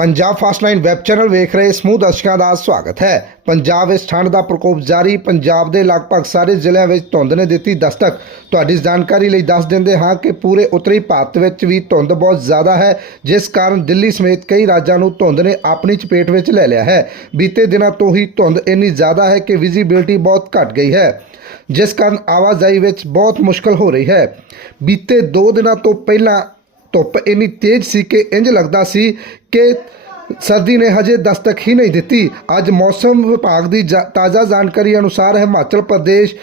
Punjab ਫਾਸਟਲਾਈਨ web channel ਵੇਖ ਰਹੇ ਸਮੂਹ ਦਰਸ਼ਕਾਂ ਦਾ ਸਵਾਗਤ ਹੈ। ਪੰਜਾਬ ਵਿੱਚ ਠੰਡ ਦਾ ਪ੍ਰਕੋਪ ਜਾਰੀ, ਪੰਜਾਬ ਦੇ ਲਗਭਗ ਸਾਰੇ ਜ਼ਿਲ੍ਹਿਆਂ ਵਿੱਚ ਧੁੰਦ ਨੇ ਦਿੱਤੀ ਦਸਤਕ। ਤੁਹਾਡੀ ਜਾਣਕਾਰੀ ਲਈ ਦੱਸ ਦਿੰਦੇ ਹਾਂ ਕਿ ਪੂਰੇ ਉੱਤਰੀ ਭਾਰਤ ਵਿੱਚ ਵੀ ਧੁੰਦ ਬਹੁਤ ਜ਼ਿਆਦਾ ਹੈ, ਜਿਸ ਕਾਰਨ ਦਿੱਲੀ ਸਮੇਤ ਕਈ ਰਾਜਾਂ ਨੂੰ ਧੁੰਦ ਨੇ ਆਪਣੀ ਚਪੇਟ ਵਿੱਚ ਲੈ ਲਿਆ ਹੈ। ਬੀਤੇ ਦਿਨਾਂ ਤੋਂ ਹੀ ਧੁੰਦ ਇੰਨੀ ਜ਼ਿਆਦਾ ਹੈ ਕਿ ਵਿਜ਼ਿਬਿਲਟੀ ਬਹੁਤ ਘਟ ਗਈ ਹੈ, ਜਿਸ ਕਾਰਨ ਆਵਾਜਾਈ ਵਿੱਚ ਬਹੁਤ ਮੁਸ਼ਕਲ ਹੋ ਰਹੀ ਹੈ। ਬੀਤੇ 2 ਦਿਨਾਂ ਤੋਂ ਪਹਿਲਾਂ ਧੁੱਪ ਇੰਨੀ ਤੇਜ਼ ਸੀ ਕਿ ਇੰਜ ਲੱਗਦਾ ਸੀ ਕਿ ਸਰਦੀ ਨੇ ਹਜੇ ਦਸਤਕ ਹੀ ਨਹੀਂ ਦਿੱਤੀ। ਅੱਜ ਮੌਸਮ ਵਿਭਾਗ ਦੀ ਜਾ- ਤਾਜ਼ਾ ਜਾਣਕਾਰੀ ਅਨੁਸਾਰ ਹਿਮਾਚਲ ਪ੍ਰਦੇਸ਼,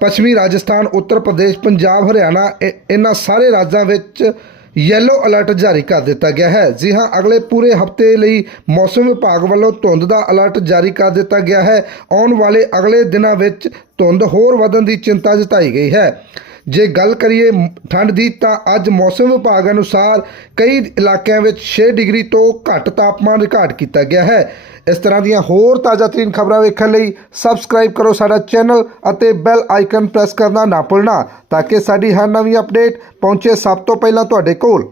ਪੱਛਮੀ ਰਾਜਸਥਾਨ, ਉੱਤਰ ਪ੍ਰਦੇਸ਼, ਪੰਜਾਬ, ਹਰਿਆਣਾ ਇ- ਇਹਨਾਂ ਸਾਰੇ ਰਾਜਾਂ ਵਿੱਚ ਯੈਲੋ ਅਲਰਟ ਜਾਰੀ ਕਰ ਦਿੱਤਾ ਗਿਆ ਹੈ। ਜੀ ਹਾਂ, ਅਗਲੇ ਪੂਰੇ ਹਫ਼ਤੇ ਲਈ ਮੌਸਮ ਵਿਭਾਗ ਵੱਲੋਂ ਧੁੰਦ ਦਾ ਅਲਰਟ ਜਾਰੀ ਕਰ ਦਿੱਤਾ ਗਿਆ ਹੈ। ਆਉਣ ਵਾਲੇ ਅਗਲੇ ਦਿਨਾਂ ਵਿੱਚ ਧੁੰਦ ਹੋਰ ਵਧਣ ਦੀ ਚਿੰਤਾ ਜਤਾਈ ਗਈ ਹੈ। ਜੇ ਗੱਲ ਕਰੀਏ ਠੰਡ ਦੀ, ਤਾਂ ਅੱਜ ਮੌਸਮ ਵਿਭਾਗ ਅਨੁਸਾਰ ਕਈ ਇਲਾਕਿਆਂ ਵਿੱਚ 6 ਡਿਗਰੀ ਤੋਂ ਘੱਟ ਤਾਪਮਾਨ ਰਿਕਾਰਡ ਕੀਤਾ ਗਿਆ ਹੈ। ਇਸ ਤਰ੍ਹਾਂ ਦੀਆਂ ਹੋਰ ਤਾਜ਼ਾਤਰੀਨ ਖਬਰਾਂ ਵੇਖਣ ਲਈ ਸਬਸਕ੍ਰਾਈਬ ਕਰੋ ਸਾਡਾ ਚੈਨਲ ਅਤੇ ਬੈਲ ਆਈਕਨ ਪ੍ਰੈਸ ਕਰਨਾ ਨਾ ਭੁੱਲਣਾ, ਤਾਂ ਕਿ ਸਾਡੀ ਹਰ ਨਵੀਂ ਅਪਡੇਟ ਪਹੁੰਚੇ ਸਭ ਤੋਂ ਪਹਿਲਾਂ ਤੁਹਾਡੇ ਕੋਲ।